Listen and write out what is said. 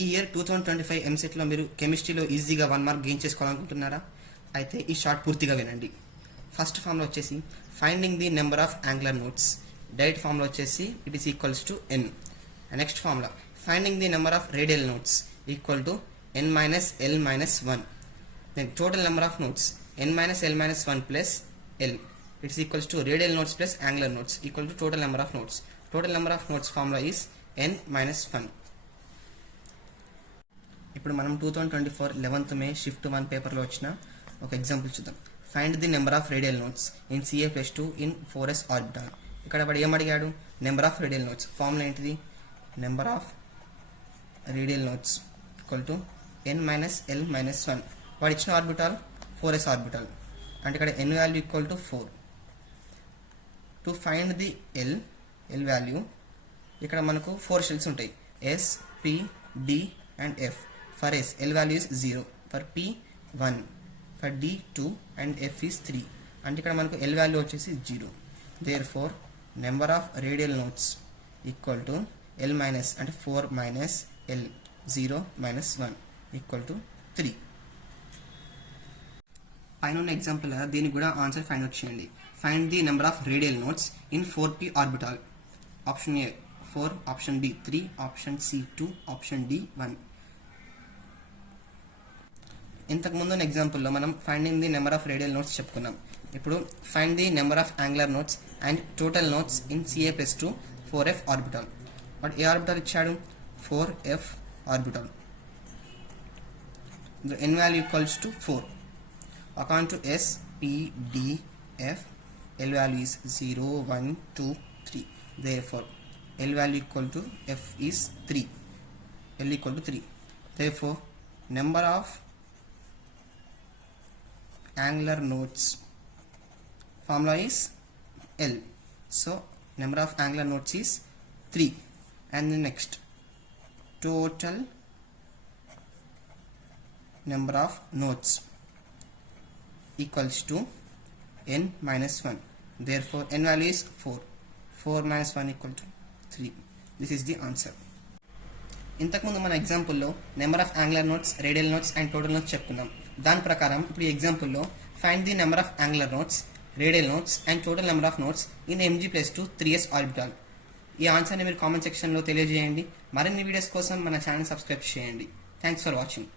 ఈ ఇయర్ 2025 ఎంసెట్లో మీరు కెమిస్ట్రీలో ఈజీగా 1 మార్క్ గెయిన్ చేసుకోవాలనుకుంటున్నారా? అయితే ఈ షార్ట్ పూర్తిగా వినండి. ఫస్ట్ ఫామ్లో వచ్చేసి finding the number of angular nodes, direct ఫామ్లో వచ్చేసి it is equals to n. Next ఫామ్లో finding the number of radial nodes equal to n minus l minus 1. Then total number of nodes n minus l minus 1 plus l, it's equals to radial nodes plus angular nodes equal to total number of nodes. Total number of nodes formula is n minus 1. ఇప్పుడు మనం 2024 11th మే shift 1 పేపర్లో వచ్చిన ఒక example చూద్దాం. Find the number of radial nodes in Ca+2 in 4s orbital. ఇక్కడ వాడు ఏమడిగాడు? Number of radial nodes. Formula ఏంటిది? Number of radial nodes equal to n minus l minus 1. వాడు ఇచ్చిన ఆర్బిటాల్ 4s ఆర్బిటాల్, అంటే ఇక్కడ n value equal to 4. To find the l value, ఇక్కడ మనకు 4 షెల్స్ ఉంటాయి, s, p, d and f. For s, l value is 0, for p 1, for d 2 and f is 3. అంటే ఇక్కడ మనకు l వాల్యూ వచ్చేసి 0. Therefore number of radial nodes equal to l minus అంటే 4 minus l, 0 minus 1 equal to 3. పైన ఉన్న example దీనికి కూడా answer find out చేయండి. Find the number of radial nodes in 4p orbital. Option A 4, option B 3, option C 2, option D 1. ఇంతకు ముందు ఎగ్జాంపుల్లో మనం finding the number of radial nodes చెప్పుకున్నాం. ఇప్పుడు find the number of angular notes and total notes in Ca+2 4f orbital. వాడు ఏ orbital ఇచ్చాడు? 4f orbital. n value equals to 4. According to s, p, d, f, l value is 0, 1, 2, 3. Therefore l value equal to f is 3. l equal to 3. Therefore number of angular notes formula is l. So number of angular notes is 3. And the next total number of notes equals to n minus 1. Therefore n value is 4. 4 minus 1 equal to 3. This is the answer. ఇంతకుముందు మన ఎగ్జాంపుల్లో number of angular nodes, radial nodes and total nodes చెప్పుకున్నాం. దాని ప్రకారం ఇప్పుడు ఈ ఎగ్జాంపుల్లో find the number of angular nodes, radial nodes and total number of nodes in Mg+2 3s orbital. ఈ ఆన్సర్ని మీరు కామెంట్ సెక్షన్లో తెలియజేయండి. మరిన్ని వీడియోస్ కోసం మన ఛానల్ సబ్స్క్రైబ్ చేయండి. Thanks for watching.